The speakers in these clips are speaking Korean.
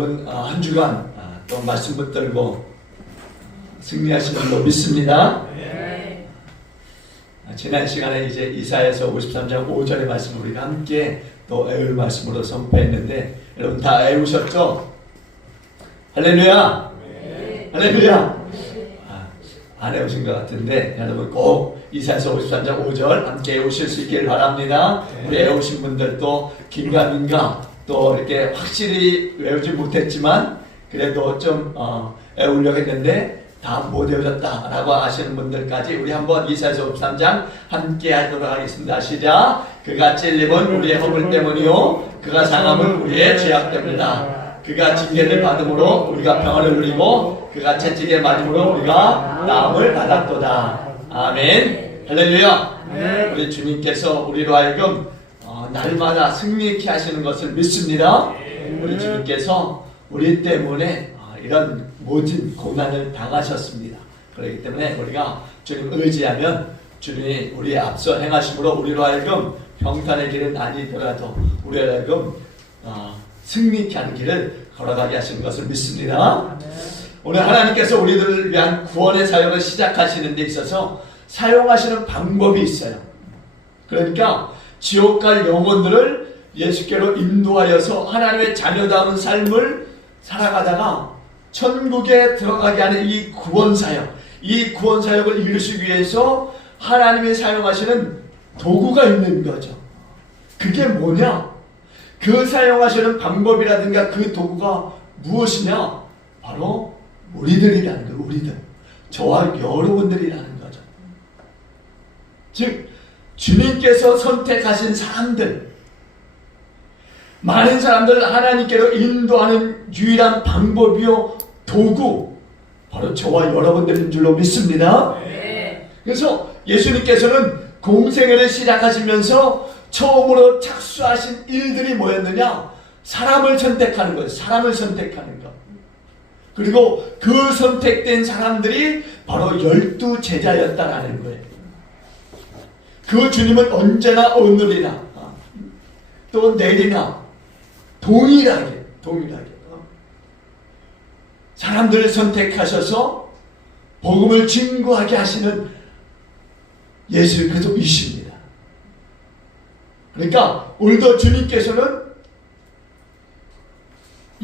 여러분 한 주간 또 말씀 붙들고 승리하시는 걸 믿습니다. 네. 지난 시간에 이제 이사야서 53장 5절의 말씀을 우리가 함께 또 애울 말씀으로 선포했는데 여러분 다 애우셨죠? 할렐루야! 네. 할렐루야! 안 애우신 것 같은데 여러분 꼭 이사야서 53장 5절 함께 애우실 수 있기를 바랍니다. 우리 애우신 분들도 긴가민가 또 이렇게 확실히 외우지 못했지만 그래도 좀 애우려고 했는데 다 못 외워졌다라고 하시는 분들까지 우리 한번 이사야서 53장 함께 하도록 하겠습니다. 시작! 그가 찔림은 우리의 허물 때문이요 그가 상함은 우리의 죄악 때문이다. 그가 징계를 받음으로 우리가 평안을 누리고 그가 채찍에 맞음으로 우리가 나음을 받았도다. 아멘. 할렐루야. 네. 우리 주님께서 우리로 하여금 날마다 승리케 하시는 것을 믿습니다. 우리 주님께서 우리 때문에 이런 모든 고난을 당하셨습니다. 그렇기 때문에 우리가 주님 의지하면 주님이 우리의 앞서 행하심으로 우리로 하여금 평탄의 길은 아니더라도 우리로 하여금 승리케 하는 길을 걸어가게 하시는 것을 믿습니다. 오늘 하나님께서 우리들을 위한 구원의 사역을 시작하시는 데 있어서 사용하시는 방법이 있어요. 그러니까 지옥 갈 영혼들을 예수께로 인도하여서 하나님의 자녀다운 삶을 살아가다가 천국에 들어가게 하는 이 구원사역, 이 구원사역을 이루시기 위해서 하나님이 사용하시는 도구가 있는 거죠. 그게 뭐냐? 그 사용하시는 방법이라든가 그 도구가 무엇이냐? 바로 우리들이라는 거예요. 우리들. 저와 여러분들이라는 거죠. 즉 주님께서 선택하신 사람들, 많은 사람들을 하나님께로 인도하는 유일한 방법이요 도구, 바로 저와 여러분들인 줄로 믿습니다. 네. 그래서 예수님께서는 공생애를 시작하시면서 처음으로 착수하신 일들이 뭐였느냐? 사람을 선택하는 거예요. 사람을 선택하는 것. 그리고 그 선택된 사람들이 바로 12 제자였다라는 거예요. 그 주님은 언제나 오늘이나 또 내일이나 동일하게 사람들을 선택하셔서 복음을 증거하게 하시는 예수 그리스도이십니다. 그러니까 오늘도 주님께서는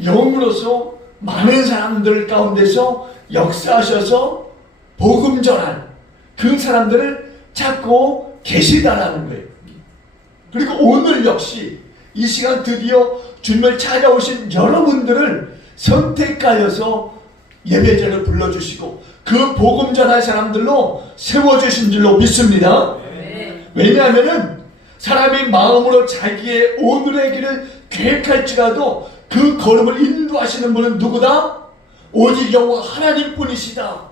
영으로서 많은 사람들 가운데서 역사하셔서 복음 전할 그 사람들을 찾고 계시다라는 거예요. 그리고 오늘 역시 이 시간 드디어 주님을 찾아오신 여러분들을 선택하여서 예배자를 불러주시고 그 복음 전할 사람들로 세워주신 줄로 믿습니다. 네. 왜냐하면 사람이 마음으로 자기의 오늘의 길을 계획할지라도 그 걸음을 인도하시는 분은 누구다? 오직 여호와 하나님뿐이시다.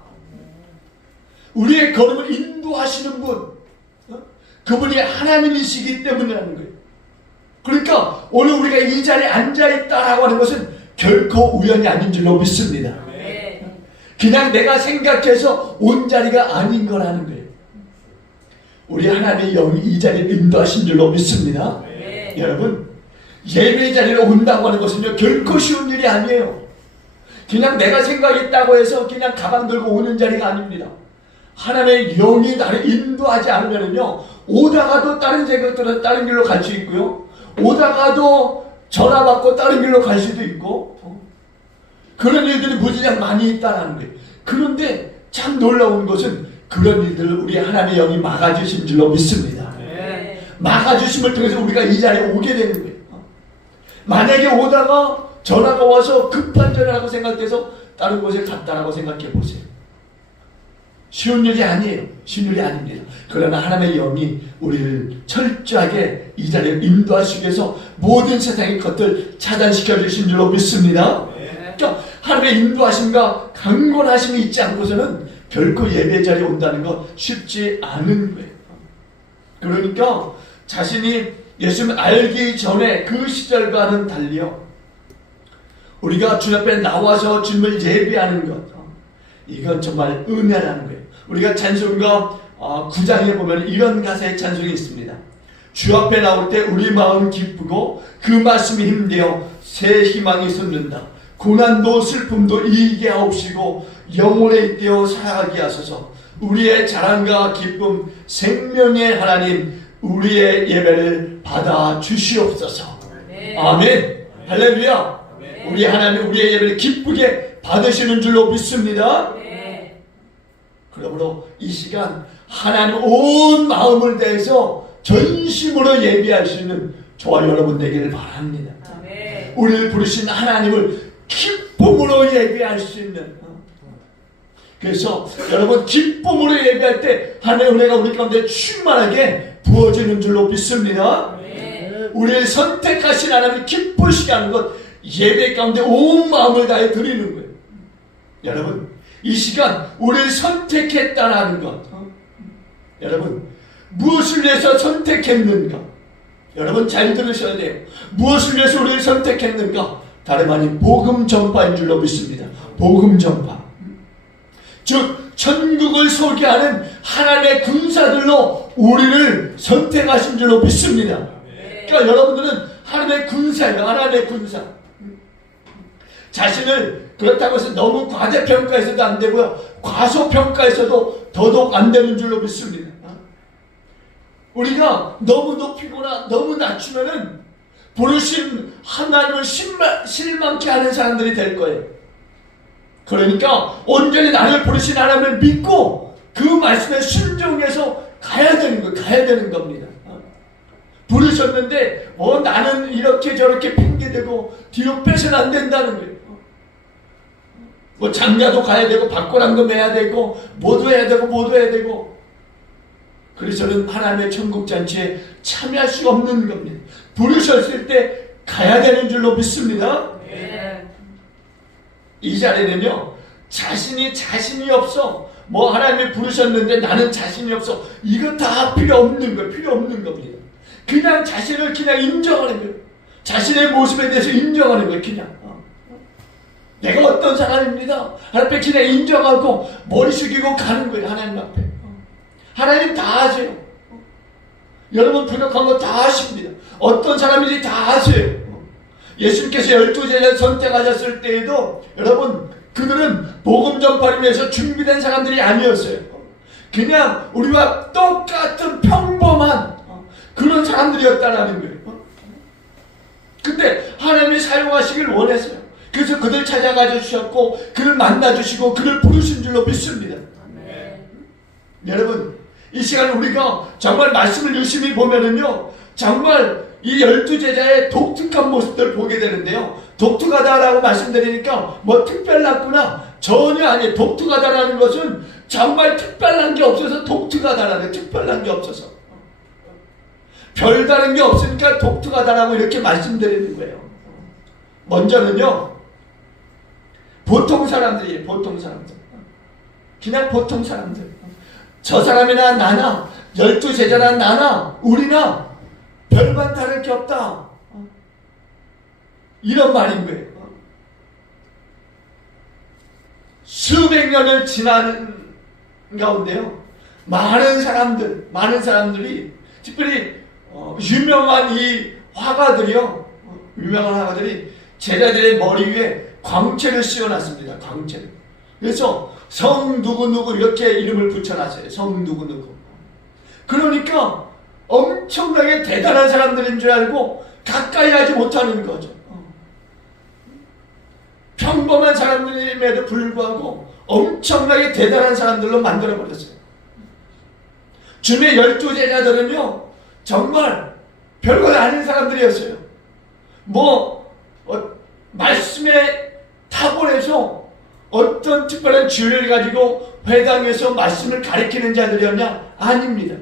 우리의 걸음을 인도하시는 분, 그분이 하나님이시기 때문이라는 거예요. 그러니까 오늘 우리가 이 자리에 앉아있다라고 하는 것은 결코 우연이 아닌 줄로 믿습니다. 네. 그냥 내가 생각해서 온 자리가 아닌 거라는 거예요. 우리 하나님의 영이 이 자리에 인도하신 줄로 믿습니다. 네. 여러분, 예배 자리에 온다고 하는 것은요 결코 쉬운 일이 아니에요. 그냥 내가 생각이 있다고 해서 그냥 가방 들고 오는 자리가 아닙니다. 하나님의 영이 나를 인도하지 않으면요 오다가도 다른 생각들은 다른 길로 갈 수 있고요, 오다가도 전화 받고 다른 길로 갈 수도 있고 그런 일들이 무지장 많이 있다는 거예요. 그런데 참 놀라운 것은 그런 일들을 우리 하나님의 영이 막아주신 줄로 믿습니다. 네. 막아주심을 통해서 우리가 이 자리에 오게 되는 거예요. 만약에 오다가 전화가 와서 급한 전화라고 생각해서 다른 곳에 갔다라고 생각해 보세요. 쉬운 일이 아니에요. 쉬운 일이 아닙니다. 그러나 하나님의 영이 우리를 철저하게 이 자리에 인도하시기 위해서 모든 세상의 것들 차단시켜 주신 줄로 믿습니다. 그러니까 하나님의 인도하심과 강권하심이 있지 않고서는 결코 예배 자리에 온다는 거 쉽지 않은 거예요. 그러니까 자신이 예수님을 알기 전에 그 시절과는 달리요, 우리가 주 앞에 나와서 주님을 예배하는 것, 이건 정말 은혜라는 거예요. 우리가 찬송가 9장에 보면 이런 가사의 찬송이 있습니다. 주 앞에 나올 때 우리 마음 기쁘고 그 말씀이 힘되어 새 희망이 솟는다. 고난도 슬픔도 이기게 하옵시고 영원에 잇대어 살아가게 하소서. 우리의 자랑과 기쁨 생명의 하나님, 우리의 예배를 받아 주시옵소서. 아멘. 할렐루야. 우리 하나님 우리의 예배를 기쁘게 받으시는 줄로 믿습니다. 그러므로 이 시간 하나님 온 마음을 다해서 전심으로 예배할 수 있는 저와 여러분 되기를 바랍니다. 우리를 부르신 하나님을 기쁨으로 예배할 수 있는, 그래서 여러분 기쁨으로 예배할 때 하나님의 은혜가 우리 가운데 충만하게 부어지는 줄로 믿습니다. 우리를 선택하신 하나님을 기쁘시게 하는 것, 예배 가운데 온 마음을 다해 드리는 거예요. 여러분 이 시간 우리를 선택했다는 것, 여러분 무엇을 위해서 선택했는가? 여러분 잘 들으셔야 돼요. 무엇을 위해서 우리를 선택했는가? 다름 아닌 복음 전파인 줄로 믿습니다. 복음 전파, 즉 천국을 소개하는 하나님의 군사들로 우리를 선택하신 줄로 믿습니다. 그러니까 여러분들은 하나님의 군사예요. 하나님의 군사. 자신을 그렇다고 해서 너무 과대평가해서도 안 되고요, 과소평가해서도 더더욱 안 되는 줄로 믿습니다. 우리가 너무 높이거나 너무 낮추면은 부르신 하나님을 실망케 하는 사람들이 될 거예요. 그러니까 온전히 나를 부르신 하나님을 믿고 그 말씀에 순종해서 가야 되는 거예요. 가야 되는 겁니다. 부르셨는데 나는 이렇게 저렇게 핑계대고 뒤로 빼서는 안 된다는 거예요. 장가도 가야 되고 박고랑도 매야 되고 모두 해야 되고 모두 해야 되고, 그래서는 하나님의 천국잔치에 참여할 수 없는 겁니다. 부르셨을 때 가야 되는 줄로 믿습니다. 이 자리는요, 자신이 없어, 하나님이 부르셨는데 나는 자신이 없어, 이거 다 필요 없는 거예요. 필요 없는 겁니다. 그냥 자신을 그냥 인정하는 거예요. 자신의 모습에 대해서 인정하는 거예요. 그냥 내가 어떤 사람입니다, 하나님 앞에 그냥 인정하고 머리 숙이고 가는 거예요. 하나님 앞에. 하나님 다 아세요. 여러분 부족한 거 다 아십니다. 어떤 사람인지 다 아세요. 예수님께서 12제자를 선택하셨을 때에도 여러분 그들은 복음 전파를 위해서 준비된 사람들이 아니었어요. 그냥 우리와 똑같은 평범한 그런 사람들이었다는 거예요. 근데 하나님이 사용하시길 원했어요. 그래서 그들 찾아가 주셨고 그를 만나주시고 그를 부르신 줄로 믿습니다. 여러분 이 시간 우리가 정말 말씀을 유심히 보면은요, 정말 이 12제자의 독특한 모습들을 보게 되는데요, 독특하다라고 말씀드리니까 특별났구나, 전혀 아니에요. 독특하다라는 것은 정말 특별한 게 없어서 독특하다라는, 특별한 게 없어서 별다른 게 없으니까 독특하다라고 이렇게 말씀드리는 거예요. 먼저는요, 보통 사람들이에요. 보통 사람들, 그냥 보통 사람들. 저 사람이나 나나 12제자나 나나 우리나 별반 다를 게 없다, 이런 말인 거예요. 수백 년을 지나는 가운데요, 많은 사람들이 특별히 유명한 이 화가들이요, 유명한 화가들이 제자들의 머리 위에 광채를 씌워놨습니다. 광채를. 그래서 성 누구누구 이렇게 이름을 붙여놨어요. 성 누구누구. 그러니까 엄청나게 대단한 사람들인 줄 알고 가까이 하지 못하는 거죠. 평범한 사람들임에도 불구하고 엄청나게 대단한 사람들로 만들어버렸어요. 주님의 12제자들은요 정말 별거 아닌 사람들이었어요. 말씀에 탁월해서 어떤 특별한 지혜를 가지고 회당에서 말씀을 가리키는 자들이었냐? 아닙니다.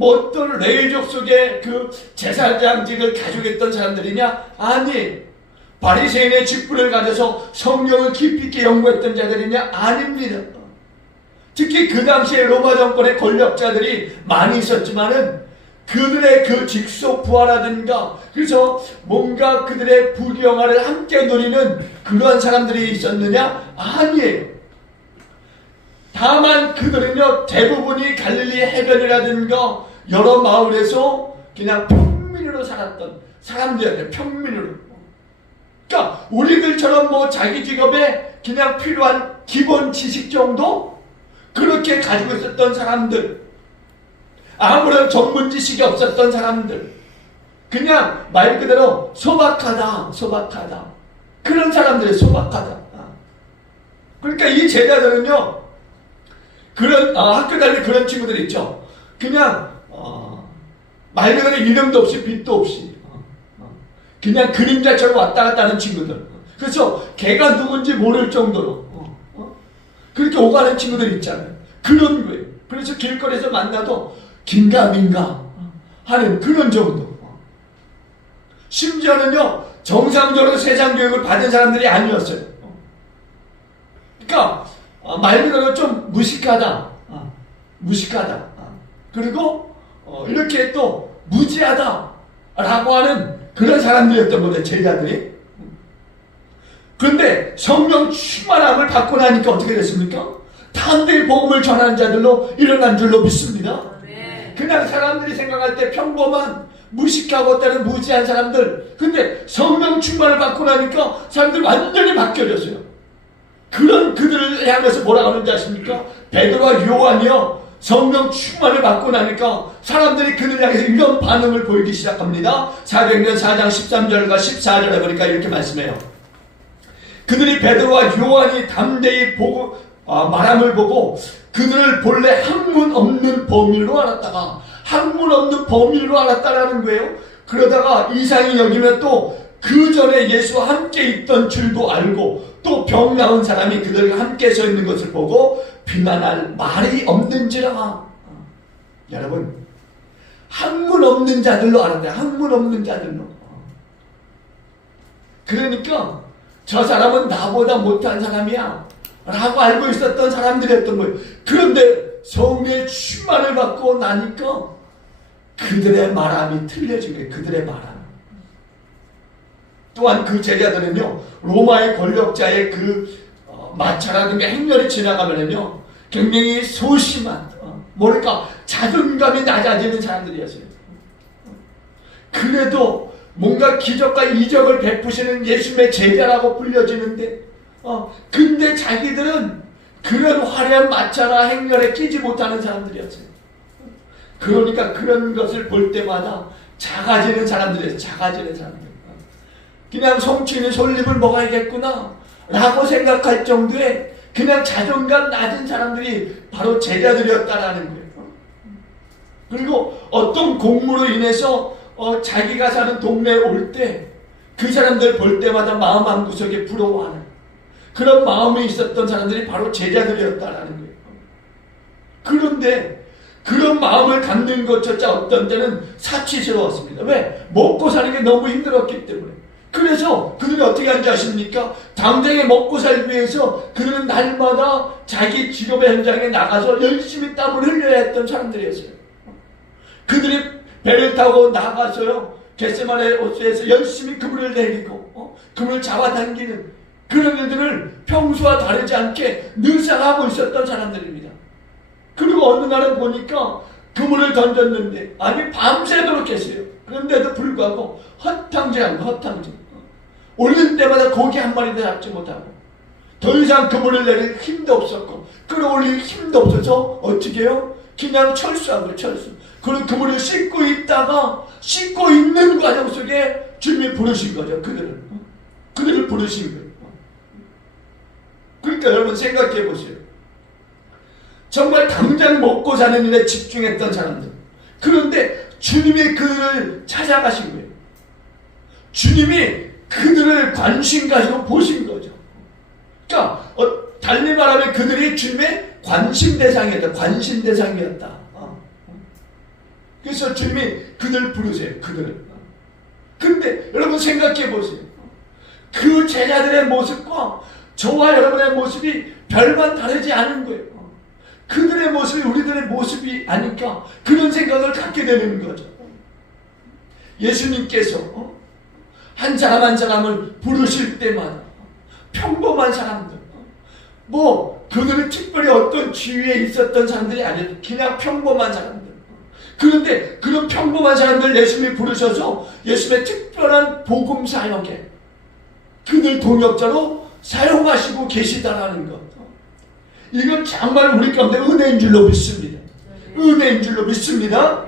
어떤 레위족 속에 그 제사장직을 가지고 있던 사람들이냐? 아니에요. 바리새인의 직분을 가져서 성경을 깊이 있게 연구했던 자들이냐? 아닙니다. 특히 그 당시에 로마 정권의 권력자들이 많이 있었지만은 그들의 그 직속 부하라든가, 그래서 뭔가 그들의 부귀영화를 함께 누리는 그러한 사람들이 있었느냐? 아니에요. 다만 그들은요 대부분이 갈릴리 해변이라든가 여러 마을에서 그냥 평민으로 살았던 사람들이었대요. 평민으로. 그러니까 우리들처럼 뭐 자기 직업에 그냥 필요한 기본 지식 정도 그렇게 가지고 있었던 사람들, 아무런 전문 지식이 없었던 사람들, 그냥 말 그대로 소박하다 그런 사람들이 소박하다. 그러니까 이 제자들은요, 그런 학교 다니는 그런 친구들 있죠. 그냥 말 그대로 이름도 없이 빛도 없이 그냥 그림자처럼 왔다 갔다 하는 친구들. 그래서 걔가 누군지 모를 정도로 그렇게 오가는 친구들 있잖아요. 그런 거예요. 그래서 길거리에서 만나도 긴가민가 하는 그런 정도. 심지어는요, 정상적으로 세상 교육을 받은 사람들이 아니었어요. 그러니까 말 그대로 좀 무식하다. 그리고 이렇게 또 무지하다라고 하는 그런 사람들이었던 거죠, 제자들이. 그런데 성령 충만함을 받고 나니까 어떻게 됐습니까? 탄대의 복음을 전하는 자들로 일어난 줄로 믿습니다. 그냥 사람들이 생각할 때 평범한 무식하고 때는 무지한 사람들, 근데 성령 충만을 받고 나니까 사람들이 완전히 바뀌어졌어요. 그런 그들을 향해서 뭐라고 하는지 아십니까? 베드로와 요한이요, 성령 충만을 받고 나니까 사람들이 그들을 향해서 이런 반응을 보이기 시작합니다. 사도행전 4장 13절과 14절에 보니까 이렇게 말씀해요. 그들이 베드로와 요한이 담대히 말함을 보고 그들을 본래 학문 없는 범인으로 알았다가 학문 없는 범인으로 알았다라는 거예요. 그러다가 이상히 여기면 또 그 전에 예수와 함께 있던 줄도 알고 또 병 나은 사람이 그들과 함께 서 있는 것을 보고 비난할 말이 없는지라. 여러분, 학문 없는 자들로 알았대요. 학문 없는 자들로. 그러니까 저 사람은 나보다 못한 사람이야 라고 알고 있었던 사람들이었던 거예요. 그런데 성령의 충만을 받고 나니까 그들의 말함이 틀려진 거예요. 그들의 말함. 또한 그 제자들은요, 로마의 권력자의 그 마차라든가 행렬이 지나가면은요, 굉장히 소심한, 뭐랄까 자존감이 낮아지는 사람들이었어요. 그래도 뭔가 기적과 이적을 베푸시는 예수님의 제자라고 불려지는데, 근데 자기들은 그런 화려한 마차나 행렬에 끼지 못하는 사람들이었어요. 그러니까 그런 것을 볼 때마다 작아지는 사람들이었어요. 작아지는 사람들. 그냥 성취는 솔잎을 먹어야겠구나 라고 생각할 정도의 그냥 자존감 낮은 사람들이 바로 제자들이었다라는 거예요. 그리고 어떤 공무로 인해서 자기가 사는 동네에 올 때 그 사람들 볼 때마다 마음 한구석에 부러워하는 그런 마음이 있었던 사람들이 바로 제자들이었다라는 거예요. 그런데 그런 마음을 갖는 것조차 어떤 때는 사치스러웠습니다. 왜? 먹고 사는 게 너무 힘들었기 때문에. 그래서 그들이 어떻게 하는지 아십니까? 당장에 먹고 살기 위해서 그들은 날마다 자기 직업의 현장에 나가서 열심히 땀을 흘려야 했던 사람들이었어요. 그들이 배를 타고 나가서요, 겟세마네 호수에서 열심히 그물을 내리고 그물을 잡아당기는 그런 일들을 평소와 다르지 않게 늘상 하고 있었던 사람들입니다. 그리고 어느 날은 보니까 그물을 던졌는데 아니 밤새도록 했어요. 그런데도 불구하고 헛탕질한 거, 헛탕질. 올릴 때마다 고기 한 마리도 잡지 못하고 더 이상 그물을 내릴 힘도 없었고 끌어올릴 힘도 없어서 어떻게 해요? 그냥 철수한 거예요. 철수. 그리고 그물을 씻고 있다가 씻고 있는 과정 속에 주님이 부르신 거죠. 그들을 부르신 거예요. 그러니까 여러분 생각해 보세요. 정말 당장 먹고 사는 일에 집중했던 사람들. 그런데 주님이 그들을 찾아가신 거예요. 주님이 그들을 관심 가지고 보신 거죠. 그러니까 달리 말하면 그들이 주님의 관심 대상이었다. 관심 대상이었다. 그래서 주님이 그들을 부르세요. 그들을. 근데 여러분 생각해 보세요. 그 제자들의 모습과 저와 여러분의 모습이 별반 다르지 않은 거예요. 그들의 모습이 우리들의 모습이 아닐까 그런 생각을 갖게 되는 거죠. 예수님께서 한 사람 한 사람을 부르실 때마다 평범한 사람들, 그들은 특별히 어떤 지위에 있었던 사람들이 아니에요. 그냥 평범한 사람들. 그런데 그런 평범한 사람들 예수님이 부르셔서 예수님의 특별한 복음 사역에 그들 동역자로 사용하시고 계시다라는 것. 이건 정말 우리 가운데 은혜인 줄로 믿습니다. 은혜인 줄로 믿습니다.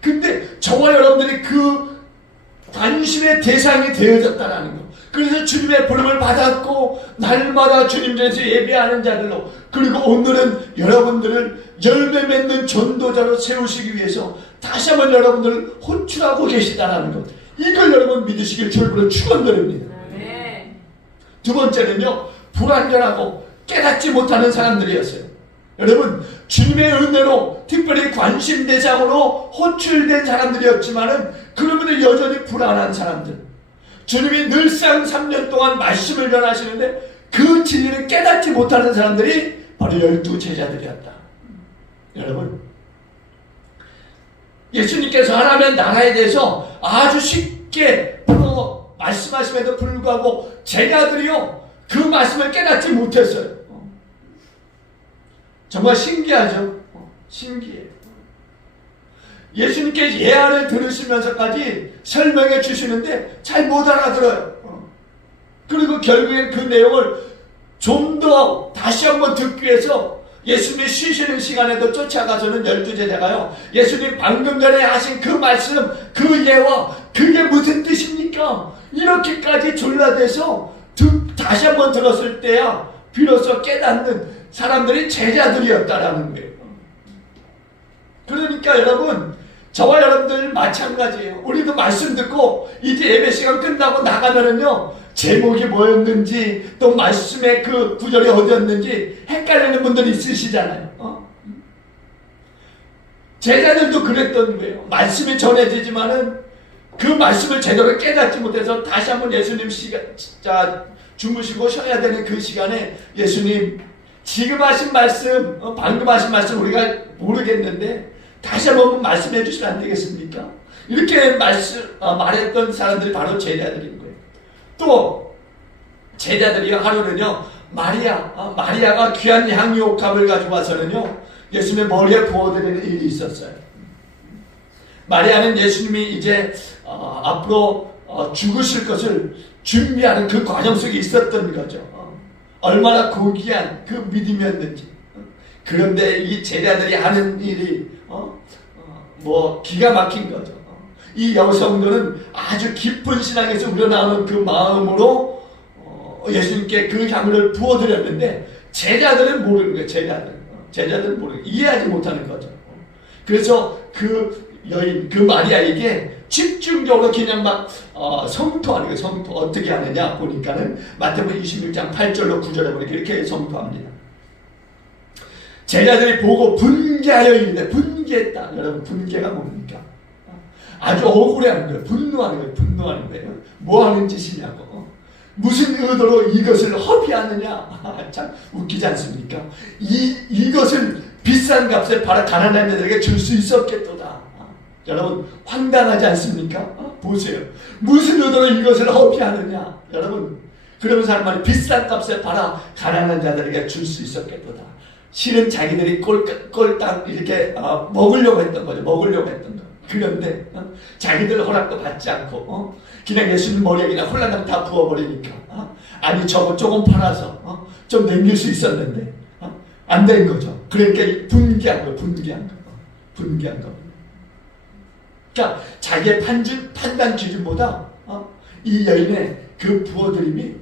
근데 저와 여러분들이 그 관심의 대상이 되어졌다는 것. 그래서 주님의 부름을 받았고 날마다 주님 전에서 예배하는 자들로, 그리고 오늘은 여러분들을 열매 맺는 전도자로 세우시기 위해서 다시 한번 여러분들을 호출하고 계시다는 것. 이걸 여러분 믿으시길 주님으로 축원드립니다. 두 번째는요, 불완전하고 깨닫지 못하는 사람들이었어요. 여러분, 주님의 은혜로 특별히 관심 대상으로 호출된 사람들이었지만은 그러면 여전히 불안한 사람들. 주님이 늘상 3년 동안 말씀을 전하시는데 그 진리를 깨닫지 못하는 사람들이 바로 12 제자들이었다. 여러분, 예수님께서 하나님의 나라에 대해서 아주 쉽게 말씀하심에도 불구하고 제자들이요, 그 말씀을 깨닫지 못했어요. 정말 신기하죠? 신기해요. 예수님께 예언을 들으시면서까지 설명해 주시는데 잘 못 알아들어요. 그리고 결국엔 그 내용을 좀 더 다시 한번 듣기 위해서 예수님이 쉬시는 시간에도 쫓아가서는 12 제자가요, 예수님 방금 전에 하신 그 말씀, 그 예와 그게 무슨 뜻입니까? 이렇게까지 졸라대서 다시 한번 들었을 때야 비로소 깨닫는 사람들이 제자들이었다라는 거예요. 그러니까 여러분, 저와 여러분들 마찬가지예요. 우리도 말씀 듣고 이제 예배 시간 끝나고 나가면은요, 제목이 뭐였는지 또 말씀의 그 구절이 어디였는지 헷갈리는 분들이 있으시잖아요. 제자들도 그랬던 거예요. 말씀이 전해지지만은 그 말씀을 제대로 깨닫지 못해서 다시 한번 예수님 진짜 주무시고 쉬어야 되는 그 시간에 예수님 지금 하신 말씀, 방금 하신 말씀 우리가 모르겠는데 다시 한번 말씀해 주시면 안 되겠습니까? 이렇게 말했던 사람들이 바로 제자들인 거예요. 또 제자들이 하루는요, 마리아가 귀한 향유옥합을 가지고 와서는요, 예수님의 머리에 부어드리는 일이 있었어요. 마리아는 예수님이 이제 앞으로 죽으실 것을 준비하는 그 과정 속에 있었던 거죠. 얼마나 고귀한 그 믿음이었는지. 그런데 이 제자들이 하는 일이 기가 막힌 거죠. 이 여성들은 아주 깊은 신앙에서 우러나오는 그 마음으로 예수님께 그 향을 부어드렸는데 제자들은 모르는 거예요. 제자들은 모르는 거예요. 이해하지 못하는 거죠. 그래서 그 여인, 그 마리아에게 집중적으로 그냥 막 성토하는 거예요. 성토. 어떻게 하느냐 보니까는 마태복음 26장 8절로 9절에 보니까 이렇게 성토합니다. 제자들이 보고 분개하여 이르되, 분개했다. 여러분, 분개가 뭡니까? 아주 억울해하는 거예요. 분노하는 거예요. 뭐 하는 짓이냐고. 무슨 의도로 이것을 허비하느냐. 참 웃기지 않습니까? 이것을 비싼 값에 팔아 가난한 자들에게 줄 수 있었겠도다. 여러분, 황당하지 않습니까? 보세요. 무슨 의도로 이것을 허비하느냐. 여러분, 그러면서 하는 말이 비싼 값에 팔아 가난한 자들에게 줄 수 있었겠도다. 실은 자기들이 꼴딱 이렇게 먹으려고 했던 거죠. 그런데 자기들 허락도 받지 않고 그냥 예수님 머리에 그냥 홀라당 다 부어버리니까 아니 저거 조금 팔아서 좀 남길 수 있었는데 안 된 거죠. 그러니까 분개한 거. 그러니까 자기의 판단 기준보다 이 여인의 그 부어드림이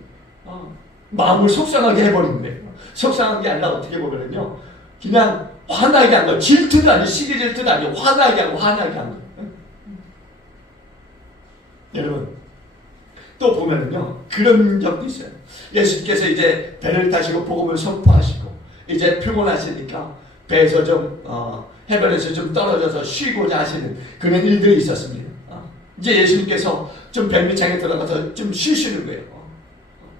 마음을 속상하게 해버린 거예요. 속상한 게 아니라 어떻게 보면은요, 그냥 화나게 한 거예요. 질투도 아니고 시기 질투도 아니고 화나게 한 거예요. 여러분, 또 보면은요, 그런 적도 있어요. 예수님께서 이제 배를 타시고 복음을 선포하시고 이제 피곤하시니까 배에서 좀 해변에서 좀 떨어져서 쉬고자 하시는 그런 일들이 있었습니다. 이제 예수님께서 좀 뱀밑창에 들어가서 좀 쉬시는 거예요.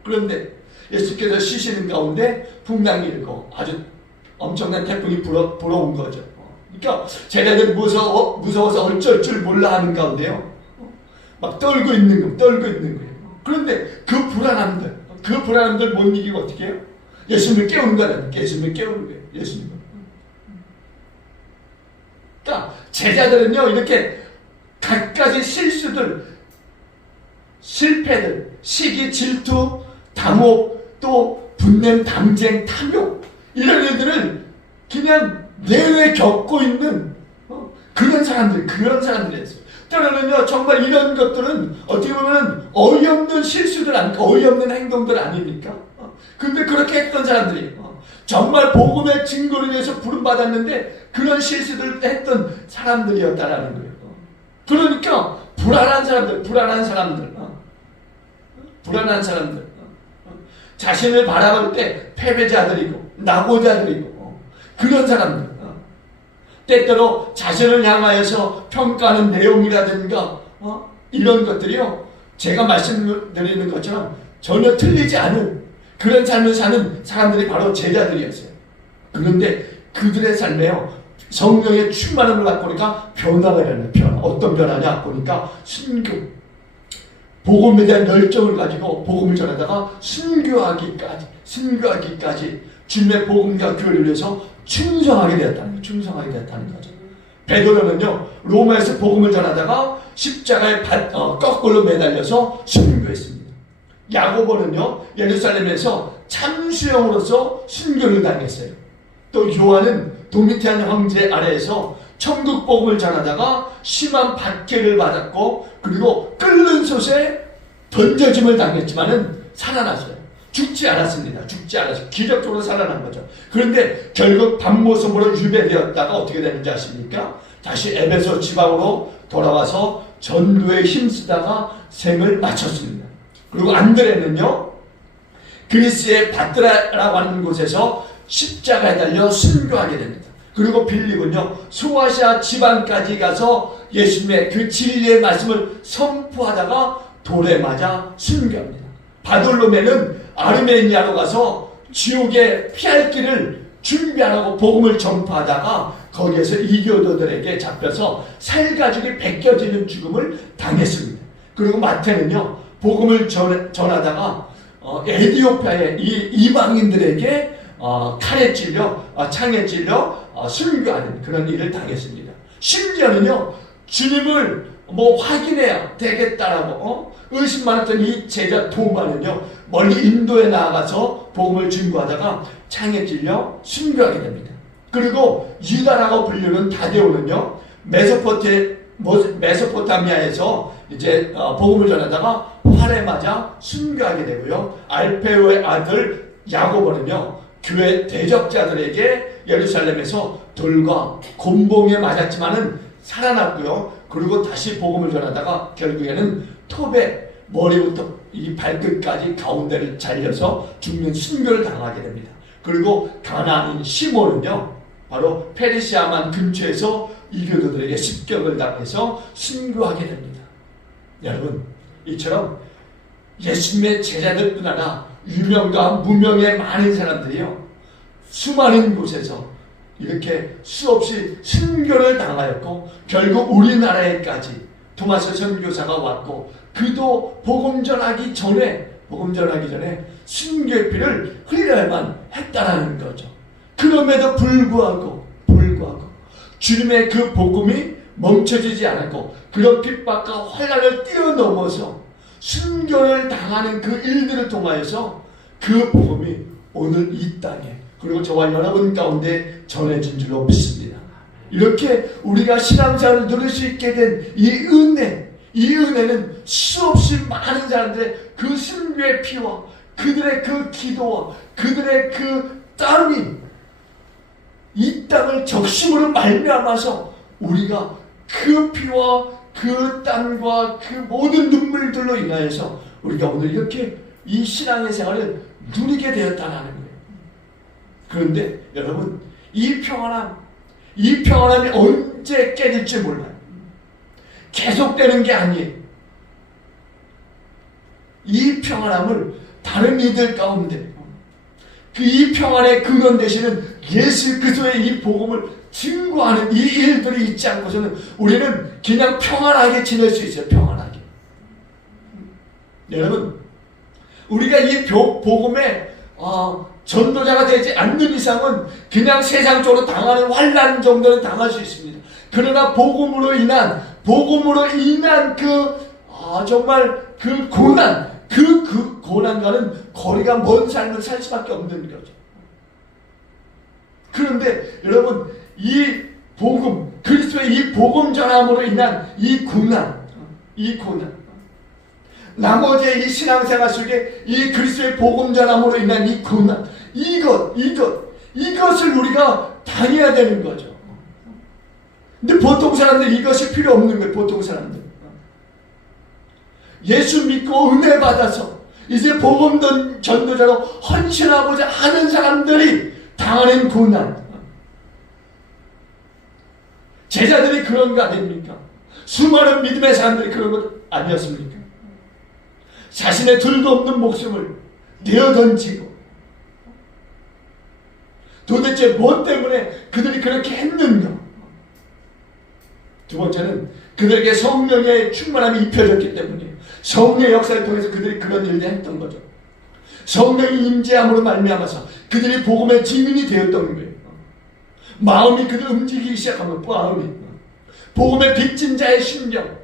그런데 예수께서 쉬시는 가운데 풍랑이 일고 아주 엄청난 태풍이 불어온 거죠. 그러니까 제자들이 무서워서 어쩔 줄 몰라 하는 가운데요, 막 떨고 있는 거예요. 그런데 그 불안함들 못 이기고 어떻게 해요? 예수님을 깨우는 거예요. 예수님을. 그러니까 제자들은요, 이렇게 갖가지 실수들, 실패들, 시기, 질투, 당혹, 또 분냄, 담쟁, 탐욕, 이런 애들을 그냥 내내 겪고 있는 그런 사람들이었어요. 때로는요, 정말 이런 것들은 어떻게 보면 어이없는 실수들 아닙니까? 어이없는 행동들 아닙니까? 근데 그렇게 했던 사람들이 정말 복음의 증거를 위해서 부름받았는데 그런 실수들을 했던 사람들이었다라는 거예요. 그러니까 불안한 사람들, 자신을 바라볼 때 패배자들이고 낙오자들이고 그런 사람들, 때때로 자신을 향하여서 평가하는 내용이라든가 이런 것들이요, 제가 말씀드리는 것처럼 전혀 틀리지 않은 그런 삶을 사는 사람들이 바로 제자들이었어요. 그런데 그들의 삶에요, 성령의 충만함을 받고 보니까 변화가 일어나요. 어떤 변화냐 보니까 순교, 복음에 대한 열정을 가지고 복음을 전하다가 순교하기까지 주님의 복음과 교회를 위해서 충성하게 되었다는 거죠. 베드로는요, 로마에서 복음을 전하다가 십자가에 거꾸로 매달려서 순교했습니다. 야고보는요, 예루살렘에서 참수형으로서 순교를 당했어요. 또 요한은 도미티안 황제 아래에서 천국 복음을 전하다가 심한 박해를 받았고, 그리고 끓는 솥에 던져짐을 당했지만은 살아났어요. 죽지 않았습니다. 기적적으로 살아난 거죠. 그런데 결국 밤모섬으로 유배되었다가 어떻게 되는지 아십니까? 다시 에베소 지방으로 돌아와서 전도에 힘쓰다가 생을 마쳤습니다. 그리고 안드레는요, 그리스의 바트라라고 하는 곳에서 십자가에 달려 순교하게 됩니다. 그리고 빌립은요, 소아시아 지방까지 가서 예수님의 그 진리의 말씀을 선포하다가 돌에 맞아 순교합니다. 바돌로메는 아르메니아로 가서 지옥에 피할 길을 준비하라고 복음을 전파하다가 거기에서 이교도들에게 잡혀서 살가죽이 벗겨지는 죽음을 당했습니다. 그리고 마태는요, 복음을 전하다가 에티오피아의 이 이방인들에게 칼에 찔려 창에 찔려 순교하는 그런 일을 당했습니다. 심지어는요, 주님을 확인해야 되겠다라고 의심 많았던 이 제자 도마는요, 멀리 인도에 나아가서 복음을 증거하다가 창에 찔려 순교하게 됩니다. 그리고 유다라고 불리는 다데오는요, 메소포타미아에서 이제 복음을 전하다가 활에 맞아 순교하게 되고요, 알페오의 아들 야고보는요, 교회 대적자들에게 예루살렘에서 돌과 곤봉에 맞았지만은 살아났고요. 그리고 다시 복음을 전하다가 결국에는 톱에 머리부터 이 발끝까지 가운데를 잘려서 죽는 순교를 당하게 됩니다. 그리고 가나안인 시몬은요, 바로 페르시아만 근처에서 이교도들에게 습격을 당해서 순교하게 됩니다. 여러분, 이처럼 예수님의 제자들뿐 아니라 유명과 무명의 많은 사람들이요, 수많은 곳에서 이렇게 수없이 순교를 당하였고, 결국 우리나라에까지 토마스 선교사가 왔고, 그도 복음 전하기 전에 순교의 피를 흘려야만 했다라는 거죠. 그럼에도 불구하고 주님의 그 복음이 멈춰지지 않았고, 그런 핍박과 환난을 뛰어넘어서 순교를 당하는 그 일들을 통하여서 그 복음이 오늘 이 땅에, 그리고 저와 여러분 가운데 전해진 줄로 믿습니다. 이렇게 우리가 신앙생활을 누릴 수 있게 된 이 은혜는 수없이 많은 사람들의 그 순교의 피와 그들의 그 기도와 그들의 그 땀이 이 땅을 적심으로 말미암아서 우리가 그 피와 그 땀과 그 모든 눈물들로 인하여서 우리가 오늘 이렇게 이 신앙의 생활을 누리게 되었다는 거예요. 그런데 여러분, 이 평안함이 언제 깨질지 몰라요. 계속되는 게 아니에요. 이 평안함을 다른 이들 가운데 이 평안의 근원 되시는 예수 그리스도의 이 복음을 증거하는 이 일들이 있지 않고서는 우리는 그냥 평안하게 지낼 수 있어요. 평안하게. 여러분, 우리가 이 복음에 전도자가 되지 않는 이상은 그냥 세상적으로 당하는 환난 정도는 당할 수 있습니다. 그러나 복음으로 인한 정말 그 고난, 그 고난과는 거리가 먼 삶을 살 수밖에 없는 거죠. 그런데 여러분, 이 복음, 그리스도의 이 복음 전함으로 인한 이 고난, 나머지의 이 신앙생활 속에 이 그리스도의 복음 전함으로 인한 이 고난, 이것을 우리가 당해야 되는 거죠. 근데 보통 사람들 이것이 필요 없는 거예요. 보통 사람들 예수 믿고 은혜 받아서 이제 복음 전도자로 헌신하고자 하는 사람들이 당하는 고난. 제자들이 그런 거 아닙니까? 수많은 믿음의 사람들이 그런 것 아니었습니까? 자신의 둘도 없는 목숨을 내어 던지고, 도대체 무엇 때문에 그들이 그렇게 했는가? 두 번째는 그들에게 성령의 충만함이 입혀졌기 때문이에요. 성령의 역사를 통해서 그들이 그런 일을 했던 거죠. 성령이 임재함으로 말미암아서 그들이 복음의 증인이 되었던 거예요. 마음이 그들 움직이기 시작하면 복음의 빚진 자의 심령,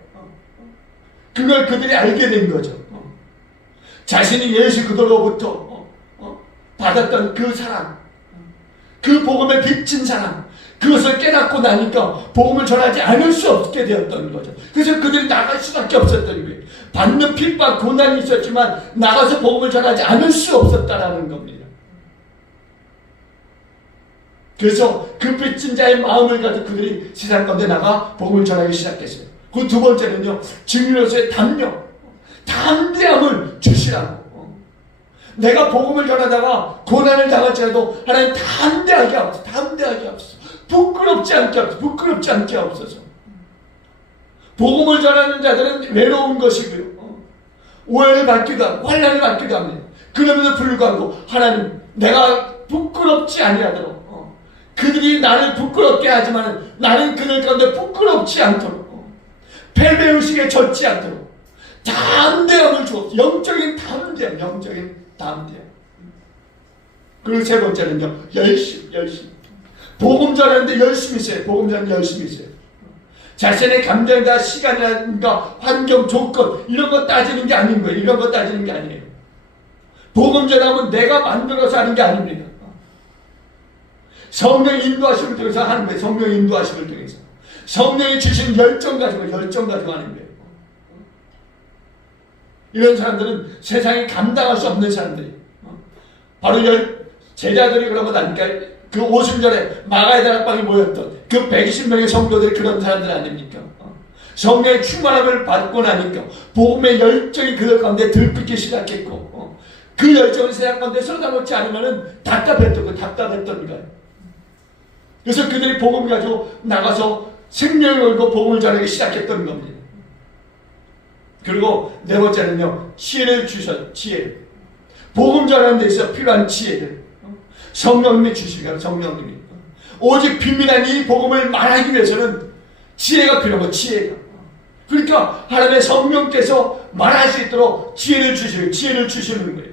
그걸 그들이 알게 된 거죠. 자신이 예수 그리스도로부터 받았던 그 사랑, 그 복음의 빚진 사랑, 그것을 깨닫고 나니까 복음을 전하지 않을 수 없게 되었던 거죠. 그래서 그들이 나갈 수밖에 없었던 거예요. 받는 핍박, 고난이 있었지만 나가서 복음을 전하지 않을 수 없었다라는 겁니다. 그래서 그 빚진 자의 마음을 가지고 그들이 세상 가운데 나가 복음을 전하기 시작했어요. 그 두 번째는요, 증인으로서의 담대함을 주시라고. 내가 복음을 전하다가 고난을 당할지라도 하나님 담대하게 하옵소서. 부끄럽지 않게 하옵소서. 복음을 전하는 자들은 외로운 것이고요, 오해를 받기도 하고 환난을 받기도 합니다. 그럼에도 불구하고 하나님, 내가 부끄럽지 아니하도록, 그들이 나를 부끄럽게 하지만 나는 그들 가운데 부끄럽지 않도록, 패배의식에 젖지 않도록 담대함을 주옵소서. 영적인 담대함. 그리고 세 번째는요, 열심. 복음 전하는데 열심히 있어요. 복음 전하는데 열심히 있어요. 자신의 감정이나 시간이나 환경, 조건 이런 거 따지는 게 아닌 거예요. 이런 거 따지는 게 아니에요. 복음 전하면 내가 만들어서 하는 게 아닙니다. 성령의 인도하심을 통해서 하는 거예요. 성령의 인도하심을 통해서. 성령이 주신 열정 가지고 하는 거예요. 이런 사람들은 세상에 감당할 수 없는 사람들이에요. 바로 제자들이 그러고 나니까 그 오순절에 마가의 다락방에 모였던 그 120명의 성도들이 그런 사람들 아닙니까? 성령의 충만함을 받고 나니까 복음의 열정이 그들 가운데 들끓기 시작했고, 그 열정을 세상 가운데 쏟아놓지 않으면 답답했던 거예요. 그래서 그들이 복음 가지고 나가서 생명을 걸고 복음을 전하기 시작했던 겁니다. 그리고 네 번째는요, 지혜를 주셔. 복음 전하는 데 있어 필요한 지혜를 성령님이 주시니까, 성령님이 오직 비밀한 이 복음을 말하기 위해서는 지혜가 필요하고, 그러니까 하나님의 성령께서 말할 수 있도록 지혜를 주시는 거예요.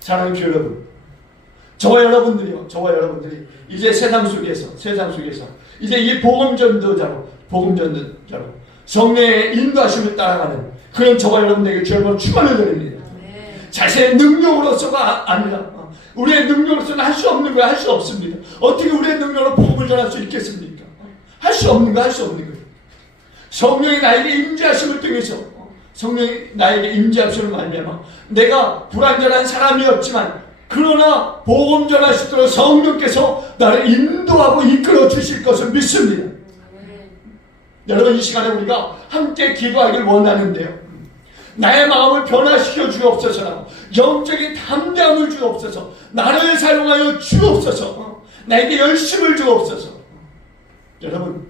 사랑하는 교회 여러분, 저와 여러분들이 이제 세상 속에서 이제 이 복음 전도자로 성령의 인도하심을 따라가는 그런 저와 여러분들에게 주님을 축원을 드립니다. 자신의 능력으로서가 아니라, 우리의 능력으로서는 할 수 없는 거예요. 할 수 없습니다. 어떻게 우리의 능력으로 복음을 전할 수 있겠습니까? 할 수 없는 거예요. 성령이 나에게 임재하심을 통해서, 성령이 나에게 임재하심을 말미암아 내가 불완전한 사람이었지만, 그러나 복음 전할 수 있도록 성령께서 나를 인도하고 이끌어 주실 것을 믿습니다. 여러분, 이 시간에 우리가 함께 기도하길 원하는데요, 나의 마음을 변화시켜 주옵소서, 영적인 담대함을 주옵소서, 나를 사용하여 주옵소서, 나에게 열심을 주옵소서. 여러분,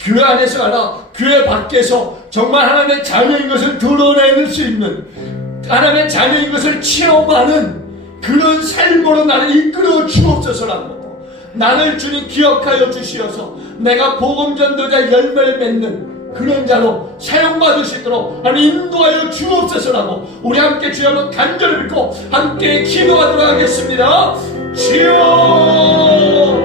교회 안에서 아니라 교회 밖에서 정말 하나님의 자녀인 것을 드러내는 수 있는, 하나님의 자녀인 것을 체험하는 그런 삶으로 나를 이끌어 주옵소서라고, 나를 주님 기억하여 주시어서 내가 복음 전도자 열매를 맺는 그런 자로 사용받을 수 있도록 하나님 인도하여 주옵소서라고 우리 함께 주여 한번 간절히 믿고 함께 기도하도록 하겠습니다. 주여.